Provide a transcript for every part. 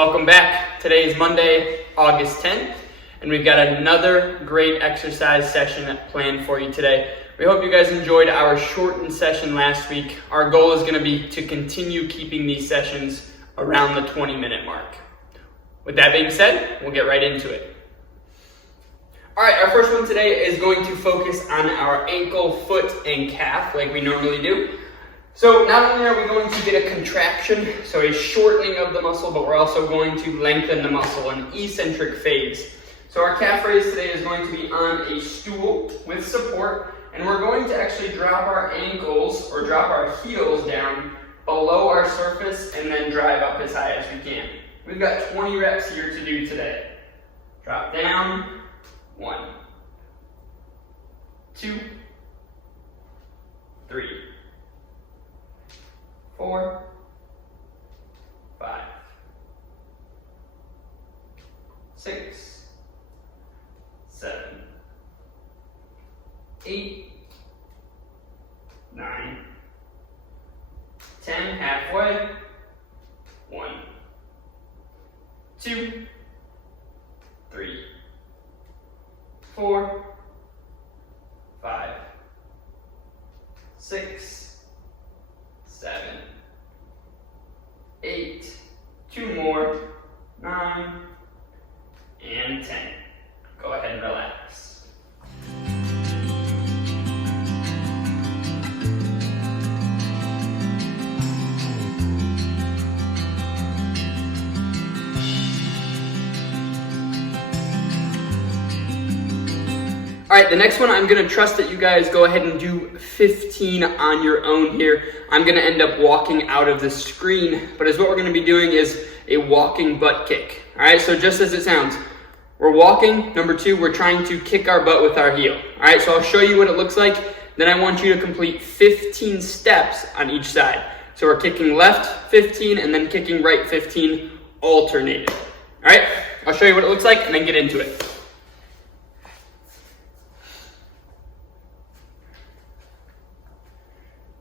welcome back. Today is Monday, August 10th, and we've got another great exercise session planned for you today. We hope you guys enjoyed our shortened session last week. Our goal is going to be to continue keeping these sessions around the 20-minute mark. With that being said, we'll get right into it. All right, our first one today is going to focus on our ankle, foot, and calf like we normally do. So not only are we going to get a contraction, so a shortening of the muscle, but we're also going to lengthen the muscle, an eccentric phase. So our calf raise today is going to be on a stool with support, and we're going to actually drop our ankles or drop our heels down below our surface and then drive up as high as we can. We've got 20 reps here to do today. Drop down, 1, 2, 3, 4, 5, 6, 7, 8, 9, 10, halfway, 1, 2, 3, 4, 5, 6, 7, 8, 2 more, 9, and 10. Go ahead and relax. All right, the next one, I'm gonna trust that you guys go ahead and do 15 on your own here. I'm gonna end up walking out of the screen, but as what we're gonna be doing is a walking butt kick. All right, so just as it sounds, we're walking. Number 2, we're trying to kick our butt with our heel. All right, so I'll show you what it looks like. Then I want you to complete 15 steps on each side. So we're kicking left 15 and then kicking right 15, alternating. All right, I'll show you what it looks like and then get into it.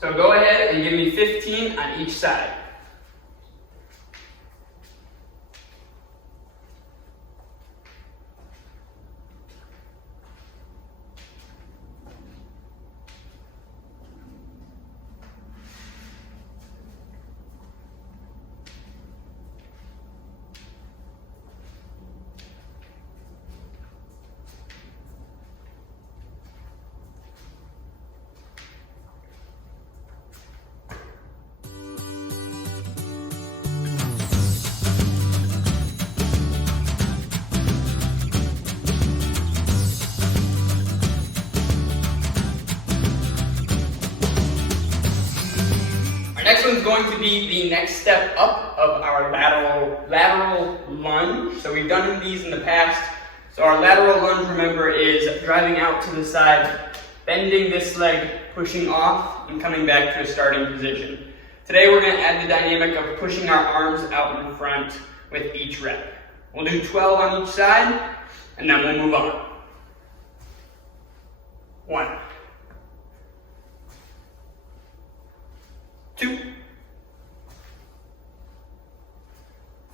So go ahead and give me 15 on each side. Next one's going to be the next step up of our lateral lunge. So we've done these in the past. So our lateral lunge, remember, is driving out to the side, bending this leg, pushing off, and coming back to a starting position. Today we're going to add the dynamic of pushing our arms out in front with each rep. We'll do 12 on each side, and then we'll move on. 1, 2,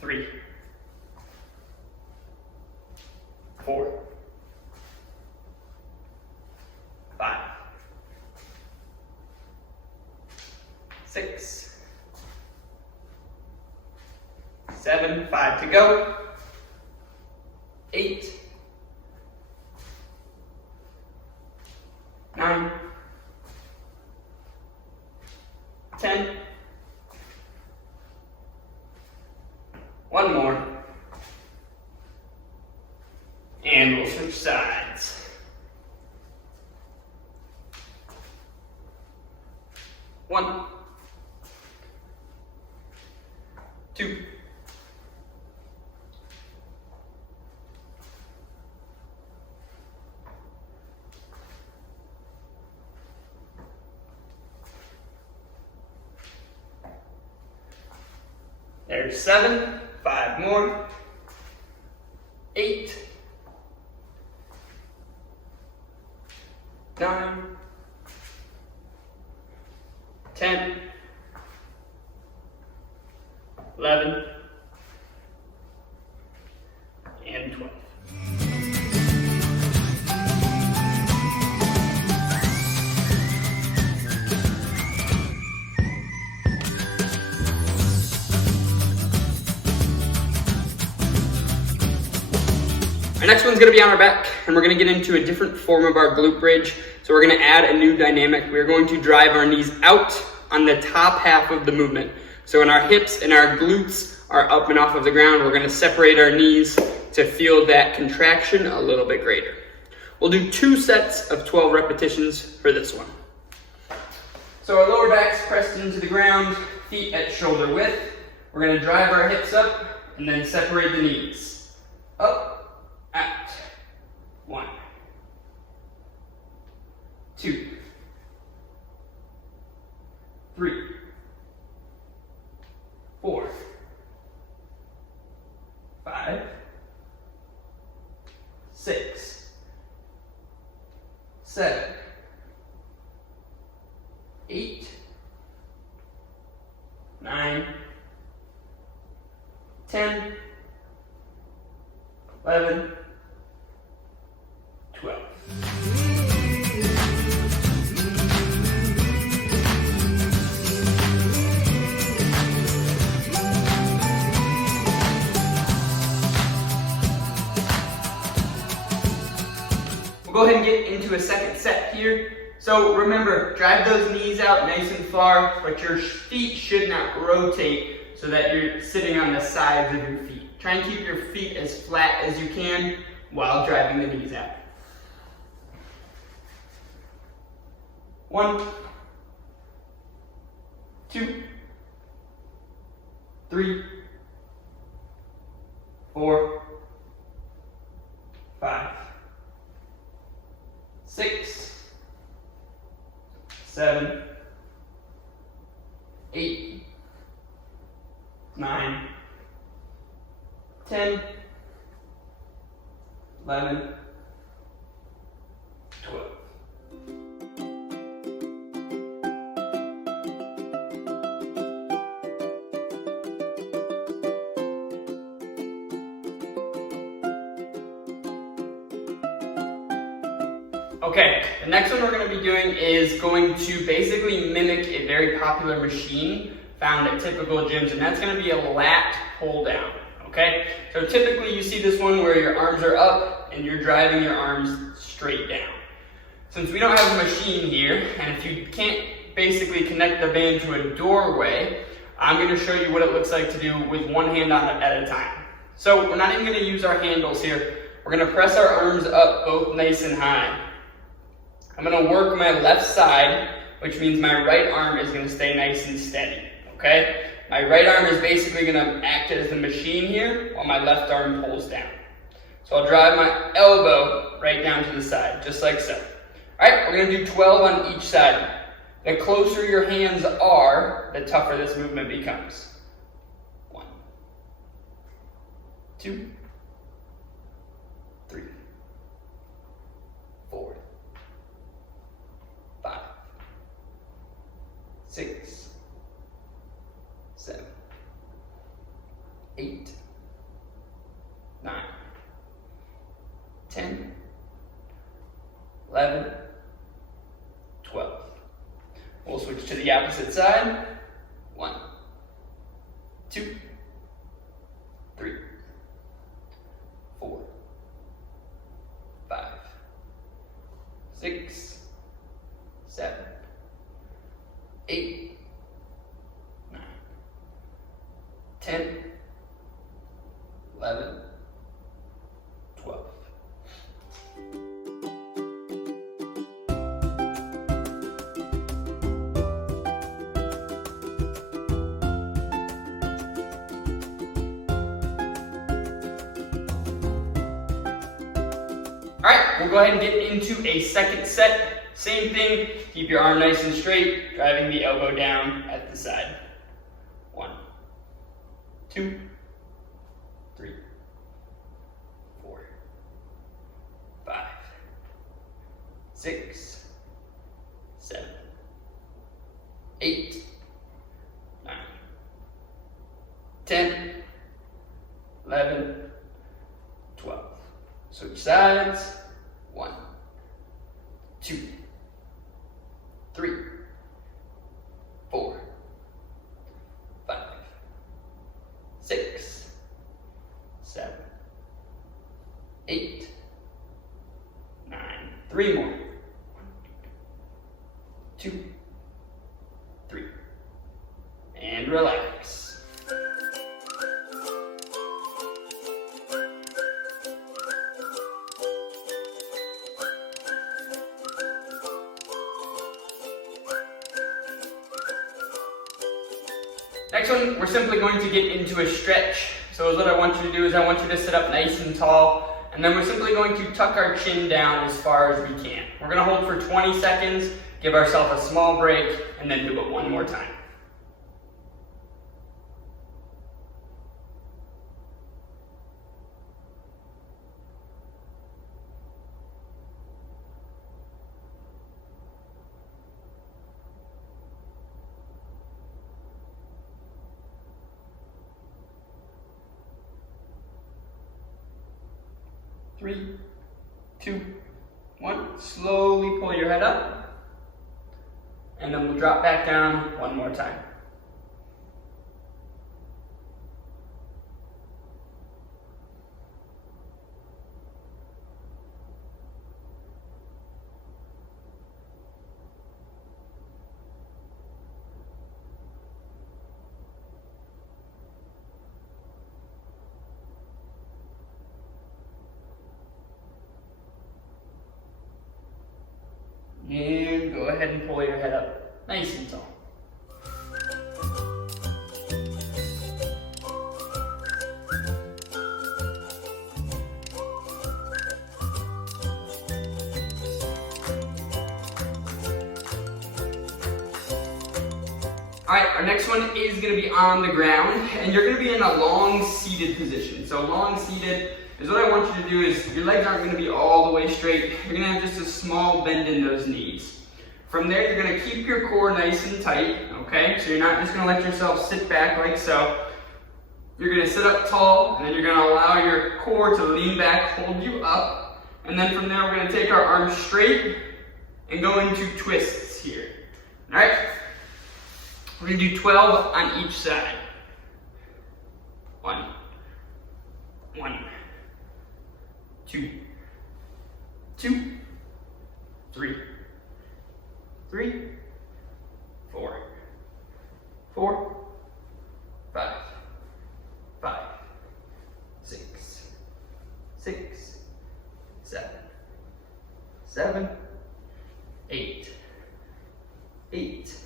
3, 4, 5, 6, 7, 5 to go, 8, 9, 10, 1 more, and we'll switch sides. 1, 2, 7, 5 more, 8, 9, 10, 11, Our next one's gonna be on our back, and we're gonna get into a different form of our glute bridge. So we're gonna add a new dynamic. We're going to drive our knees out on the top half of the movement. So when our hips and our glutes are up and off of the ground, we're gonna separate our knees to feel that contraction a little bit greater. We'll do 2 sets of 12 repetitions for this one. So our lower back's pressed into the ground, feet at shoulder width. We're gonna drive our hips up and then separate the knees. Up, out. 1, 2, 3, 4, 5, 6, 7, 8, 9, 10, 11, 12. We'll go ahead and get into a second set here. So remember, drive those knees out nice and far, but your feet should not rotate so that you're sitting on the sides of your feet. Try and keep your feet as flat as you can while driving the knees out. 1, 2, 3, 4, 5, 6, 7, 8, 9, 10, 11, 12. Okay, the next one we're going to be doing is going to basically mimic a very popular machine found at typical gyms, and that's going to be a lat pull down. Okay, so typically you see this one where your arms are up and you're driving your arms straight down. Since we don't have a machine here, and if you can't basically connect the band to a doorway, I'm going to show you what it looks like to do with one hand on it at a time. So we're not even going to use our handles here. We're going to press our arms up both nice and high. I'm going to work my left side, which means my right arm is going to stay nice and steady, okay? My right arm is basically going to act as the machine here, while my left arm pulls down. So I'll drive my elbow right down to the side, just like so. All right, we're going to do 12 on each side. The closer your hands are, the tougher this movement becomes. 1, 2, 3, 4, 5, 6, 7, 8, 9, 10, 11, 12. We'll switch to the opposite side. 1, 2, 3, 4, 5, 6, 7, 8, 9, 10, 11, 12. All right, we'll go ahead and get into a second set. Same thing, keep your arm nice and straight, driving the elbow down at the side. 1, 2, 3, 4, 5, 6, 7, 8, 9, 10, 11, 12. Switch sides. 1, 2, 3, 4, 5, 6, 7, 8, 2, 3, and relax. Next one, we're simply going to get into a stretch. So what I want you to do is I want you to sit up nice and tall, and then we're simply going to tuck our chin down as far as we can. We're going to hold for 20 seconds, give ourselves a small break, and then do it one more time. Three, 2, 1. Slowly pull your head up, and then we'll drop back down one more time. And go ahead and pull your head up nice and tall. Alright, our next one is going to be on the ground, and you're going to be in a long seated position. So long seated is what I want you to do is your legs aren't going to be all the way straight. You're going to have just a small bend in those knees. From there, you're going to keep your core nice and tight, okay? So you're not just going to let yourself sit back like so. You're going to sit up tall, and then you're going to allow your core to lean back, hold you up. And then from there, we're going to take our arms straight and go into twists here. All right? We're going to do 12 on each side. 1, 2, 2, 3, 3, 4, 4, 5, 6, 6, 7, 7, 8, 8,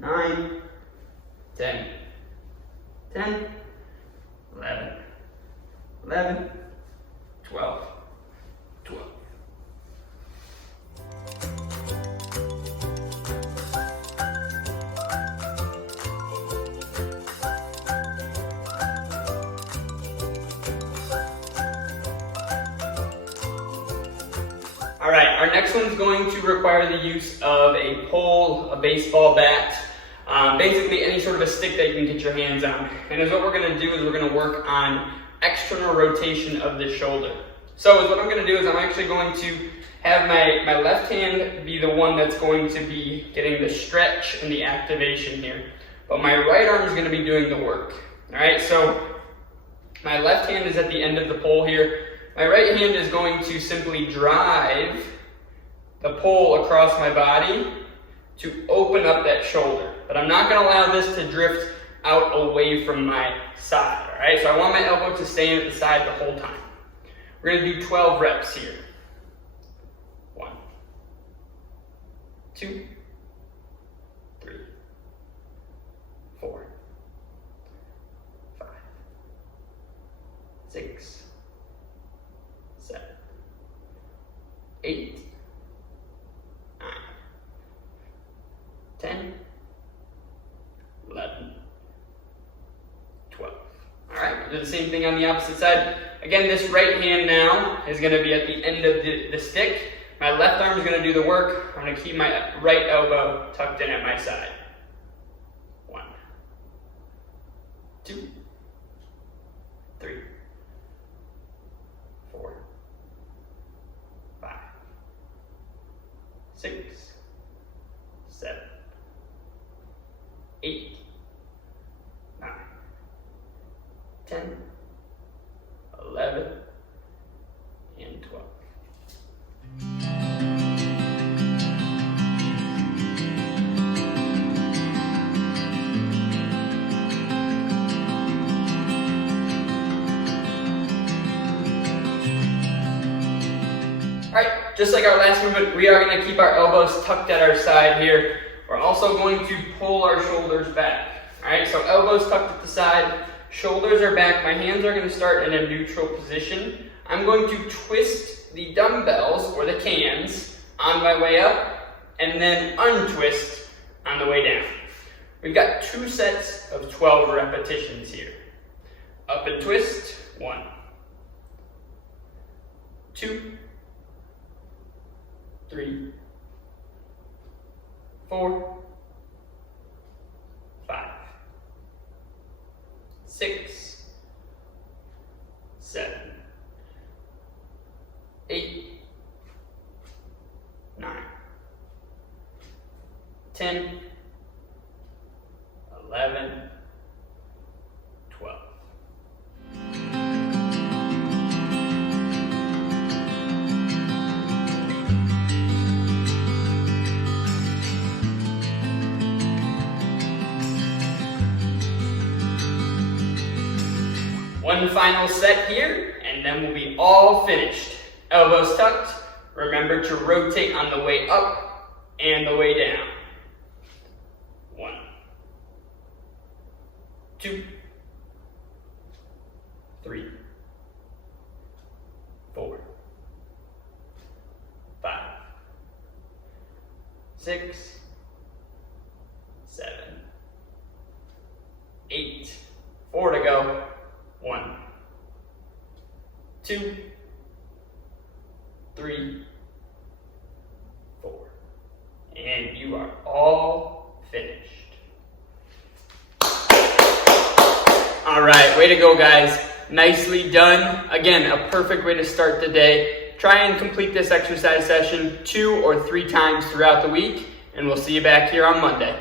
9, 10, 10, 11, 11, 12, 12. All right, our next one's going to require the use of a pole, a baseball bat, basically any sort of a stick that you can get your hands on. And as what we're going to do is we're going to work on external rotation of the shoulder. So what I'm going to do is I'm actually going to have my left hand be the one that's going to be getting the stretch and the activation here. But my right arm is going to be doing the work. All right, so my left hand is at the end of the pole here. My right hand is going to simply drive the pole across my body to open up that shoulder. But I'm not going to allow this to drift out away from my side. All right, so I want my elbow to stay in at the side the whole time. We're going to do 12 reps here. 1, 2, 3, 4, 5, 6, 7, 8, 9, 10, 11, 12. All right, we'll do the same thing on the opposite side. Again, this right hand now is going to be at the end of the stick. My left arm is going to do the work. I'm going to keep my right elbow tucked in at my side. 1, 2, 3, 4, 5, 6, 7, 8, 9, 10, 11, and 12. just like our last movement, we are going to keep our elbows tucked at our side here. We're also going to pull our shoulders back. All right, so elbows tucked at the side, shoulders are back. My hands are going to start in a neutral position. I'm going to twist the dumbbells or the cans on my way up and then untwist on the way down. We've got 2 sets of 12 repetitions here. Up and twist, 1, 2, 3, 4, 5, 6, 7, 8, 9, 10, 11, 12. One final set here, and then we'll be all finished. Elbows tucked. Remember to rotate on the way up and the way down. 1, 2, 3, 4, 5, 6, 7, 8, 4 to go. 1, 2, 3, 4. And you are all finished. All right, way to go, guys. Nicely done. Again, a perfect way to start the day. Try and complete this exercise session 2 or 3 times throughout the week, and we'll see you back here on Monday.